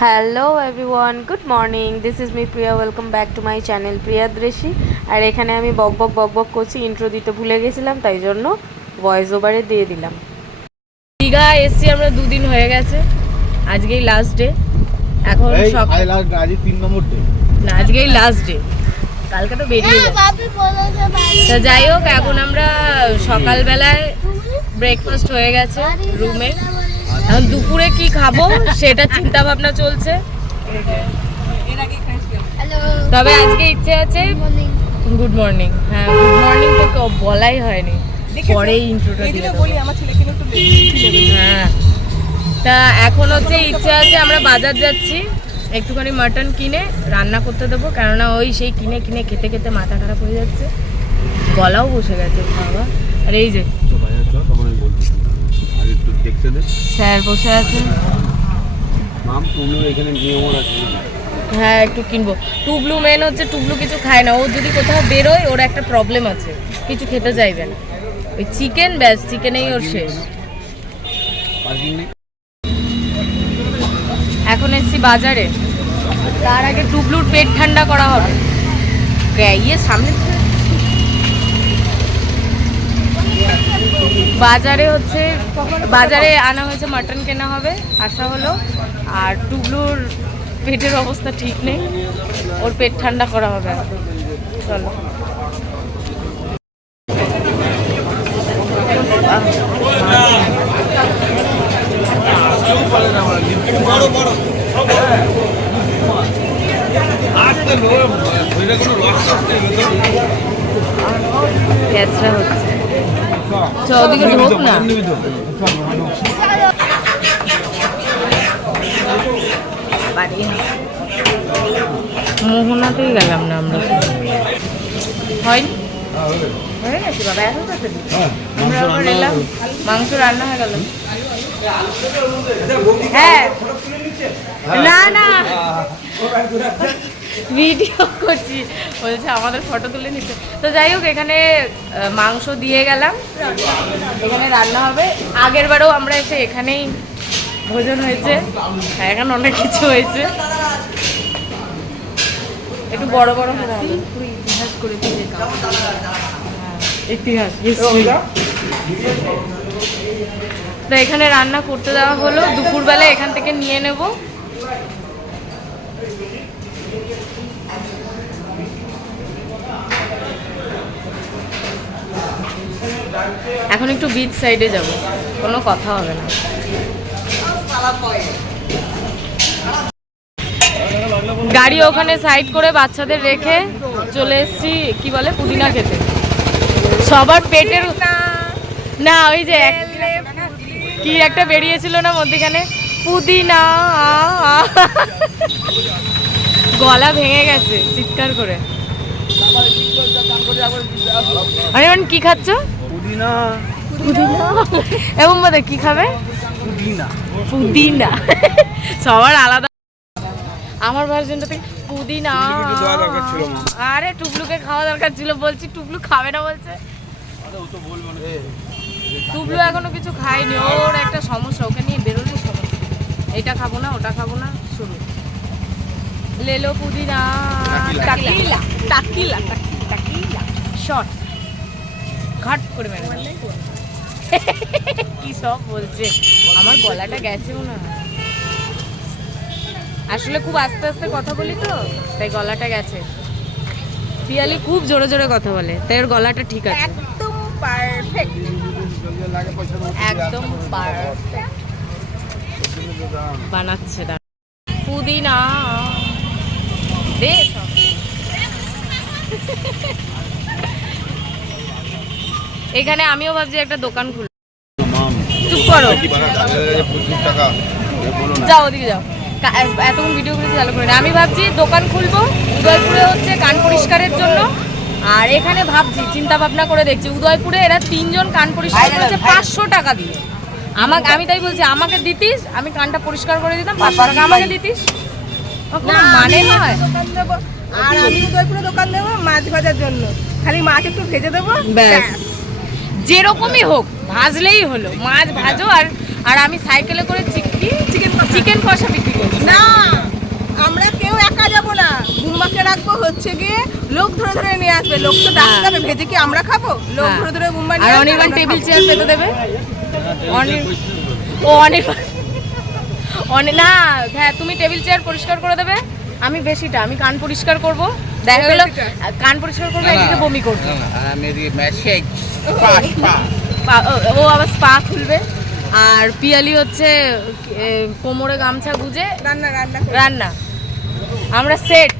Hello everyone, good morning. This is me Priya. Welcome back to my channel Priya Drishi. আর এখানে আমি বক করছি, ইন্ট্রো দিতে ভুলে গেছিলাম, তাই জন্য ভয়েস ওভারে দিয়ে দিলাম। দীঘা এসছি আমরা 2 দিন হয়ে গেছে, আজকেই লাস্ট ডে। এখন আজকেই লাস্ট ডে, কালকে তো বেরিয়ে যাবে। তো যাই হোক, এখন আমরা সকালবেলায় ব্রেকফাস্ট হয়ে গেছে রুমে। এখন দুপুরে কি খাবো সেটা চিন্তা ভাবনা চলছে। তবে আজকে ইচ্ছে আছে গুড মর্নিং। হ্যাঁ, গুড মর্নিং তো বলাই হয়নি, পরে ইন্ট্রোটা দিয়ে দেবো। হ্যাঁ, তা এখন হচ্ছে ইচ্ছে আছে আমরা বাজার যাচ্ছি, একটুখানি মাটন কিনে রান্না করতে দেবো, কেননা ওই সেই কিনে কিনে খেতে খেতে মাথা খারাপ হয়ে যাচ্ছে, গলাও বসে গেছে বাবা। আর এই যে স্যার বসে আছে। হ্যাঁ, একটু কিনবো। টুবলু মেন হচ্ছে, টুবলু কিছু খায় না। ও যদি কোথাও বেরোয় ওর একটা প্রবলেম আছে, কিছু খেতে চাইবে না। ওই চিকেন, ব্যাস চিকেনেই ওর শেষ। এখন এসছি বাজারে, তার আগে টুবলুর পেট ঠান্ডা করা হবে। ইয়ে সামনে বাজারে হচ্ছে, বাজারে আনা হয়েছে, মাটন কেনা হবে, আসা হলো। আর টুবলুর পেটের অবস্থা ঠিক নেই, ওর পেট ঠান্ডা করা হবে। চলো। গ্যাসটা হচ্ছে, ওদিকে ঢোক না। মোহনাতেই গেলাম না আমরা, হয়নি, হয়ে গেছে বাবা। আমরা আবার এলাম, মাংস রান্না হয়ে গেল। হ্যাঁ, না না ভিডিও করছি, বলছে আমাদের ফটো তুলে নিচ্ছে। তো যাই হোক, এখানে মাংস দিয়ে গেলাম, এখানে রান্না হবে। আগের বারেও আমরা এসে এখানেই ভোজন হয়েছে, এখানে অনেক কিছু হয়েছে। একটু বড় বড় ইতিহাস করে ইতিহাস। তো এখানে রান্না করতে দেওয়া হলো, দুপুরবেলা এখান থেকে নিয়ে নেব। এখন একটু বিচ সাইডে যাব, কোনো কথা হবে না। গাড়ি ওখানে সাইড করে বাচ্চাদের রেখে চলে এসেছি, কি বলে, পুদিনা খেতে। সবার পেটের না, ওই যে কি একটা বেরিয়েছিল না মধ্যখানে, পুদিনা, গলা ভেঙে গেছে চিৎকার করে। আরে কি খাচ্ছ? পুদিনা। এবং বোধ কি খাবে? পুদিনা। সবার আলাদা। আমার ভার্জনটা থেকে পুদিনা। আরে টুবলুকে খাওয়া দরকার ছিল, বলছি টুবলু খাবে না বলছে। টুবলু এখনো কিছু খায়নি, ওর একটা সমস্যা, ওকে নিয়ে বেরোলে সমস্যা। এটা খাবো না, ওটা খাবো না, শুরু লেলো পুদিনা। টাকিলা টাকিলা টাকিলা শর্ট ঘাট করে মেরে কি সব বলছে। আমার গলাটা গেছে মনে হয়, আসলে খুব আস্তে আস্তে কথা বলি তো, তাই গলাটা গেছে। পিয়ালি খুব জোরে জোরে কথা বলে, তাই ওর গলাটা ঠিক আছে। একদম পারফেক্ট, একদম পারফেক্ট বানাচ্ছে। পুদিনা দে। এখানে আমিও ভাবছি একটা দোকান খুলব। চুপ করো, যাও ওদিকে যাও, এতক্ষণ ভিডিও করেছি চালু করে। আমি ভাবছি দোকান খুলবো উদয়পুরে, হচ্ছে কান পরিষ্কারের জন্য। আর এখানে ভাবছি, চিন্তা ভাবনা করে দেখছি, উদয়পুরে এরা 3 জন কান পরিষ্কার করেছে 500 টাকা দিয়ে। আমি তাই বলছি, আমাকে দিতিস, আমি কানটা পরিষ্কার করে দিতাম, 500 টাকা আমাকে দিতিস, মানে হয়। আর আমি উদয়পুরে দোকান দেবো মাছ ভাজার জন্য, খালি মাছ একটু ভেজে দেবো, যেরকমই হোক ভাজলেই হলো। মাছ ভাজো আর আর আমি সাইকেলে করে চিকেন কষা বিক্রি করছি। না, আমরা কেউ একা যাবো না, বুম্বাকে রাখবো, হচ্ছে গিয়ে লোক ধরে ধরে নিয়ে আসবে। লোক তো ডাকতে হবে, ভেজে কি আমরা খাবো? লোক ধরে ধরে বুম্বা আর নিয়ে আসবে, অনির্বাণ আমরা টেবিল খাবো। চেয়ার পেতে দেবে। অনির্বাণ না, হ্যাঁ তুমি টেবিল চেয়ার পরিষ্কার করে দেবে, আমি বেশিটা, আমি কান পরিষ্কার করব। দেখা গেল কান পরিষ্কার করবো, এদিকে বমি করবো, ও আবার স্পা খুলবে। আর পিয়ালি হচ্ছে কোমরে গামছা গুজে রান্না, আমরা সেট।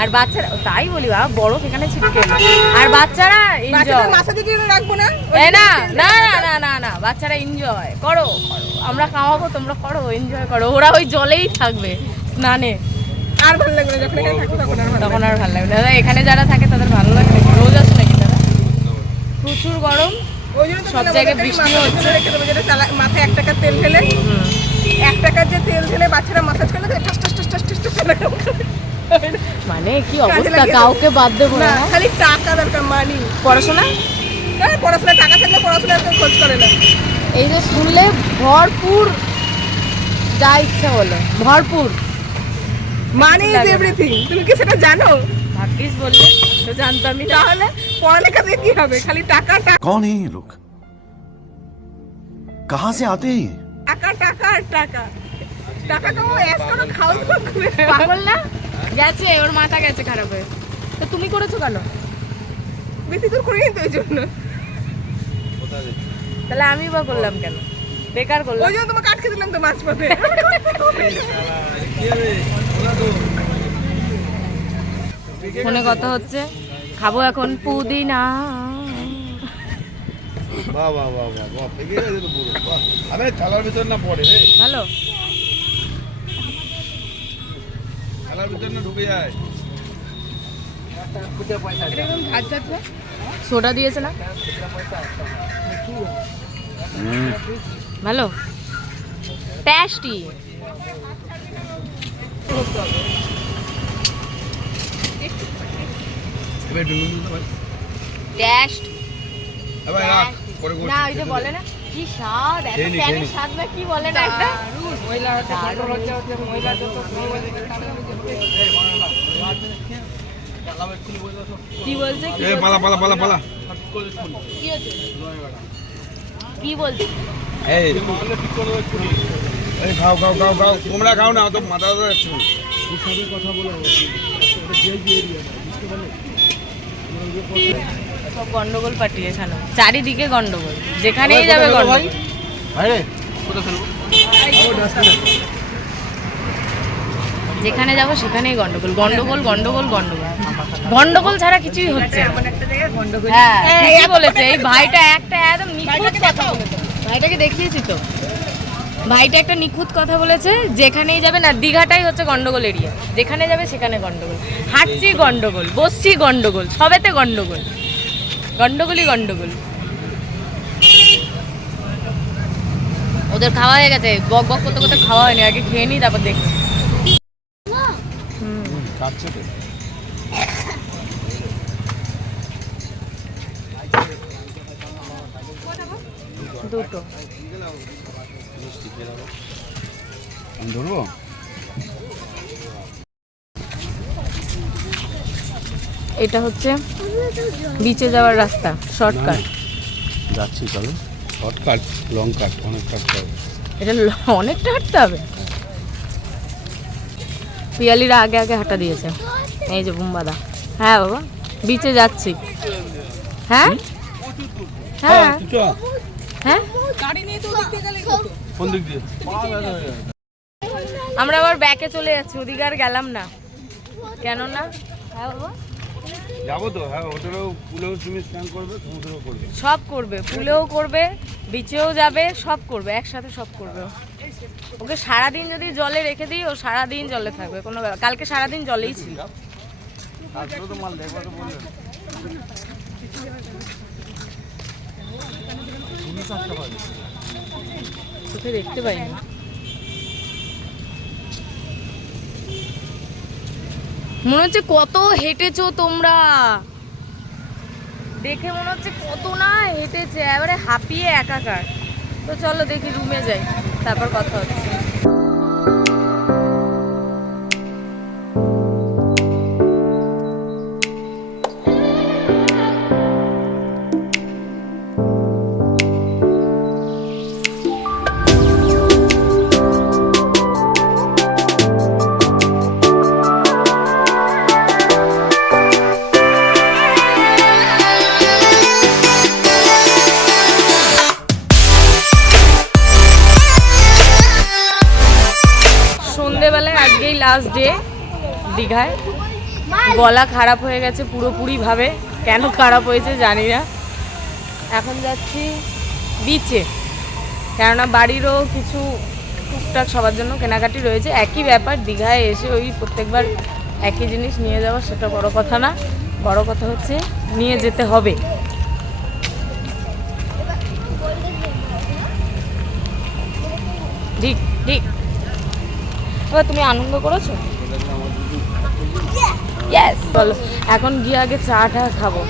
আর বাচ্চারা তাই বলি বাবা, বরফ এখানে ছিটকে এলো। আর বাচ্চারা এনজয়, রাখবো না, না না না না না না, বাচ্চারা এনজয় করো, আমরা খাওয়াবো, তোমরা করো, এনজয় করো। ওরা ওই জলেই থাকবে স্নানে, আর ভালো লাগবে না, যখন এখানে থাকবো তখন আর ভালো লাগবে না। দাদা এখানে যারা থাকে তাদের ভালো লাগে নাকি? রোজ আসে নাকি দাদা? প্রচুর গরম, সব জায়গায় বৃষ্টি হচ্ছে। মাথায় 1 টাকার তেল ঢেলে, 1 টাকার যে তেল ঢেলে বাচ্চারা মাসাজ করলে ঠাস ঠাস ঠাস ঠাস ঠাস ঠাস মানে কি অবস্থা, কাউকে বাদ দেবো না। খালি টাকা দরকার, মানি। পড়াশোনা, হ্যাঁ পড়াশোনা, টাকা থাকলে পড়াশোনার কেউ খোঁজ করে না। এই যে শুনলে ভরপুর, যা ইচ্ছা বলো, ভরপুর। মানি ইজ এভরিথিং, তুমি কি সেটা জানো? ভাগ্যিস বললে, তো জানতামই না। তাহলে পড়ালেখা দিয়ে কি হবে? খালি টাকা টাকা कौन है ये लोग कहाँ से आते हैं ये টাকা টাকা আর টাকা। টাকা কামাও, অ্যাস করো, খাও, ঘুরে পাগল না? গেছে, ওর মাথা গেছে খারাপ হয়ে। তো তুমি করেছো কেন? বেশি দূর করিনি তো, এই জন্য। তাহলে আমি বা করলাম কেন? বেকার করলাম। ওই জন্য তোমাকে আটকে দিলাম তো মাঝপথে। ফোনে কথা হচ্ছে, খাবো এখন পুদিনা। বাহ বাহ বাহ বাহ বাহ, পেকে গেছে তো পুরো। বাহ, আরে থালার ভিতর না পড়ে রে, ভালো। থালার ভিতর না ঢুকে যায়। একদম ঝাঁঝ ঝাঁঝ না? সোডা দিয়েছে না? ভালো টেস্টি। এবার বেগুন দিতে পারি। টেস্ট এবার রাখ, পরে করছি। না, ওই যে বলে না কি স্বাদ, এত খেয়ে নি, প্যানের খেয়ে নি। স্বাদ না, কি বলে না একটা কি বলছে, কি এই পালা পালা পালা পালা। কি হচ্ছে, কি বলছে? এই এই খাও খাও খাও খাও, তোমরা খাও না, তো মাথা ধরে যাচ্ছে। সব গন্ডগোল পাঠিয়ে ছানো, চারিদিকে গন্ডগোল, যেখানেই যাবে গন্ডগোল। যেখানে যাবো সেখানেই গন্ডগোল গন্ডগোল গন্ডগোল গন্ডগোল, গন্ডগোল ছাড়া কিছুই হচ্ছে না। হ্যাঁ ঠিকই বলেছে, এই ভাইটা একটা একদম নিখুঁত কথা বলেছে। ভাইটাকে দেখিয়েছি তো, ভাইটা একটা নিখুঁত কথা বলেছে। যেখানেই যাবে না, দীঘাটাই হচ্ছে গন্ডগোল এরিয়া, যেখানে যাবে সেখানে গন্ডগোল, হাঁটছি গন্ডগোল, বসছি গন্ডগোল, সবেতে গন্ডগোল, গন্ডগোলই গন্ডগোল। ওদের খাওয়া হয়ে গেছে, বক বক করতে করতে খাওয়া হয়নি, আগে খেয়ে নিই তারপর দেখছি। খাচ্ছে তো। দুটো আমি ধরবো। এটা হচ্ছে বিচে যাওয়ার রাস্তা, শর্টকাট। যাচ্ছি চলো, শর্টকাট, লং কাট, অনেক কাট করো। এটা অনেকটা হাঁটতে হবে। পিয়ালিরা আগে আগে হাঁটা দিয়েছে, এই যে বুম্বাদা। হ্যাঁ বাবা, বিচে যাচ্ছি। হ্যাঁ হ্যাঁ হ্যাঁ, গাড়ি নিয়ে তো দেখতে গেলে হতো। কোন দিক দিয়ে? আমরা আবার ব্যাকে চলে যাচ্ছি, ওদিকে আর গেলাম না। কেন না? হ্যাঁ বাবা, যাবো তো, হ্যাঁ হোটেলেও পুলেও তুমি স্নান করবে, সমুদ্রেও করবে। সব করবে, পুলেও করবে, বিচেও যাবে, সব করবে, একসাথে সব করবে। ওকে সারাদিন যদি জলে রেখে দিই, ও সারাদিন জলে থাকবে, কোনো ব্যাপার। কালকে সারাদিন জলেই ছিল। তারপরে তো মাল দেখবা তো বললেন। চোখে দেখতে পাইনি। মনে হচ্ছে কত হেঁটেছো তোমরা, দেখে মনে হচ্ছে কত না হেঁটেছে, এবারে হাঁপিয়ে একাকার। তো চলো দেখি রুমে যাই। তারপর কথা হচ্ছে। সন্ধেবেলায় আজকেই লাস্ট ডে দীঘায়। গলা খারাপ হয়ে গেছে পুরোপুরিভাবে, কেন খারাপ হয়েছে জানি না। এখন যাচ্ছি বিচে, কেননা বাড়িরও কিছু টুকটাক সবার জন্য কেনাকাটি রয়েছে। একই ব্যাপার, দীঘায় এসে ওই প্রত্যেকবার একই জিনিস নিয়ে যাওয়া সেটা বড় কথা না, বড় কথা হচ্ছে নিয়ে যেতে হবে। ঠিক ঠিক। এবার তুমি আনন্দ করেছো? ইয়েস। চলো এখন গিয়ে আগে চাটা খাবো।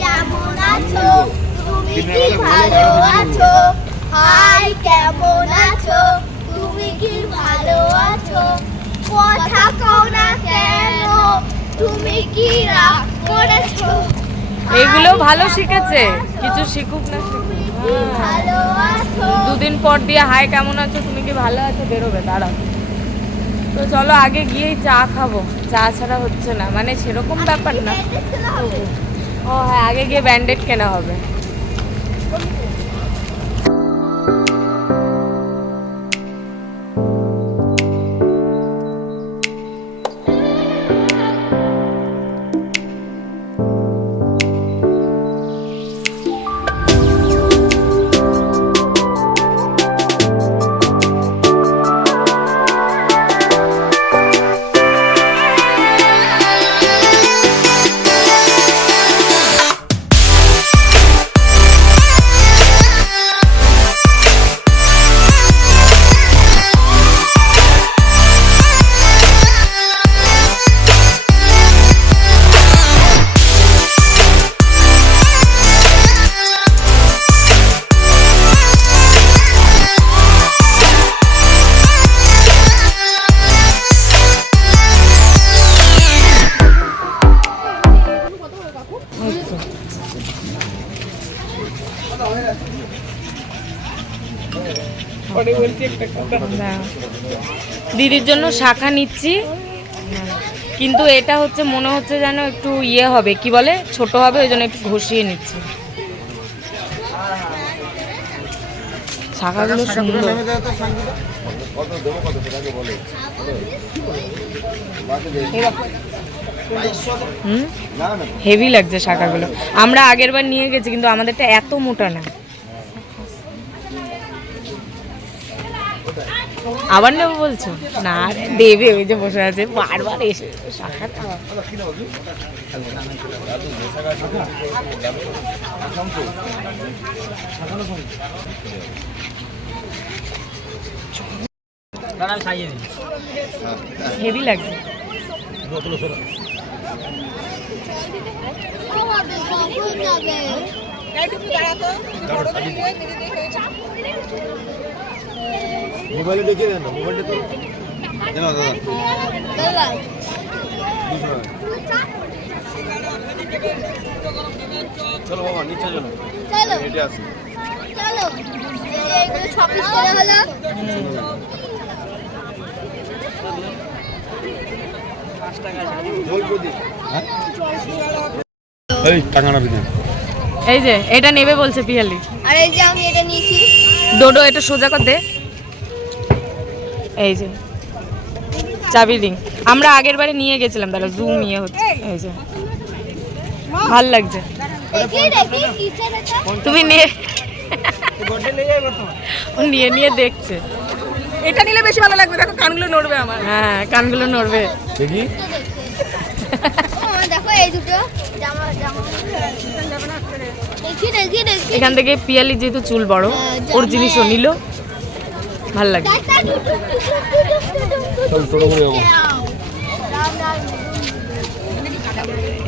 কেমন আছো তুমি, কি ভালো আছো? হাই কেমন আছো তুমি, কি ভালো আছো? কথা কও না কেন, তুমি কি রাগ করেছো? এগুলো ভালো শিখেছে, কিছু শিখুক না শিখুক। ভালো আছো? দুদিন পর দিয়ে হাই কেমন আছো তুমি কি ভালো আছো বেরোবে, দাঁড়াও। তো চলো আগে গিয়েই চা খাবো, চা ছাড়া হচ্ছে না, মানে সেরকম ব্যাপার না। ও হ্যাঁ, আগে গিয়ে ব্যান্ডেড কেনা হবে। দিদির জন্য শাখা নিচ্ছি, কিন্তু এটা হচ্ছে মনে হচ্ছে যেন একটু ইয়ে হবে, কি বলে ছোট হবে, ওই জন্য একটু ঘষিয়ে নিচ্ছি। শাখাগুলো সুন্দর। হেভি লাগছে শাখাগুলো। আমরা আগের বার নিয়ে গেছি, কিন্তু আমাদেরটা এত মোটা না। আবার নেবো বলছো? না দেবে, ওই যে বসে আছে বারবার এসে শাখাটা। হেভি লাগছে। মোবাইলে দেখিয়ে দেন না, মোবাইলটা তো জানো দাদা। চলো বাবা নিচে চলো, চলো হেঁটে আসি। চলো, এইগুলো 6 পিস করে হলো। এই টাকাটা দিন। এই যে এটা নেবে বলছে পিয়ালি। আর এই যে আমি এটা নিয়েছি। ডোডো এটা সোজা কর দে। এই যে চাবি রিং, আমরা আগের বারে নিয়ে গেছিলাম, দাঁড়া জুম ইয়ে হচ্ছে। এই যে ভাল লাগছে। দেখি দেখি কিসের এটা? তুমি নিয়ে ও নিয়ে নিয়ে দেখছে। এটা নিলে বেশি ভালো লাগবে, দেখো কানগুলো নড়বে আমার। হ্যাঁ কানগুলো নড়বে। দেখি ও দেখো এই দুটো জামা জামা। দেখি দেখি দেখি। এখান থেকে পিয়ালি যেহেতু চুল বড়, ওর জিনিসও নিল, ভাল লাগছে। চল টোটো করে যাবো।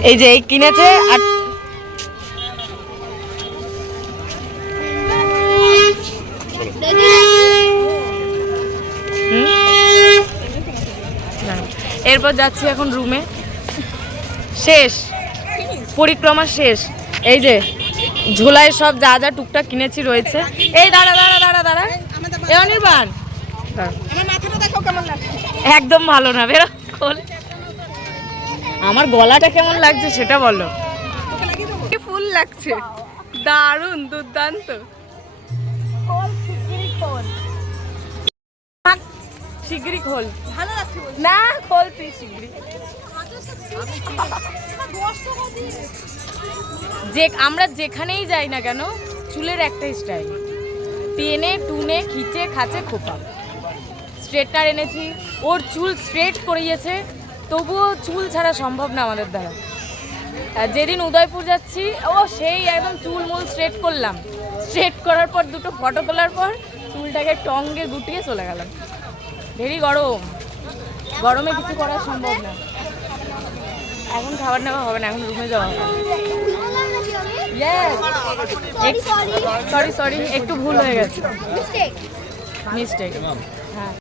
এই যে এই কিনেছে, আর এরপর যাচ্ছি এখন রুমে। শেষ, পরিক্রমা শেষ। এই যে ঝোলায় সব যা যা টুকটাক কিনেছি রয়েছে। এই দাঁড়া দাঁড়া দাঁড়া দাঁড়া, এ অনির্বাণ দাঁড়া। আমার মাথাটা দেখো কেমন লাগছে। একদম ভালো না, বেরো খোল। আমার গলাটা কেমন লাগছে সেটা বলো। কি ফুল লাগছে, দারুণ দুর্দান্ত। শিগগিরই খোল। ভালো লাগছে বলছি। না খোল তুই শিগগিরই। যে আমরা যেখানেই যাই না কেন চুলের একটাই স্টাইল, টেনে টুনে খিচে খাচে খোপা। স্ট্রেটনার এনেছি, ওর চুল স্ট্রেট করিয়েছে, তবুও চুল ছাড়া সম্ভব না আমাদের দ্বারা। আর যেদিন উদয়পুর যাচ্ছি ও সেই একদম চুল মুল স্ট্রেট করলাম, স্ট্রেট করার পর দুটো ফটো তোলার পর চুলটাকে টঙ্গে গুটিয়ে চলে গেলাম। ভেরি গরম, গরমে কিছু করা সম্ভব না। এখন খাবার নেওয়া হবে না, এখন রুমে যাওয়া হবে। সরি সরি, একটু ভুল হয়ে গেছে, মিস্টেক। হ্যাঁ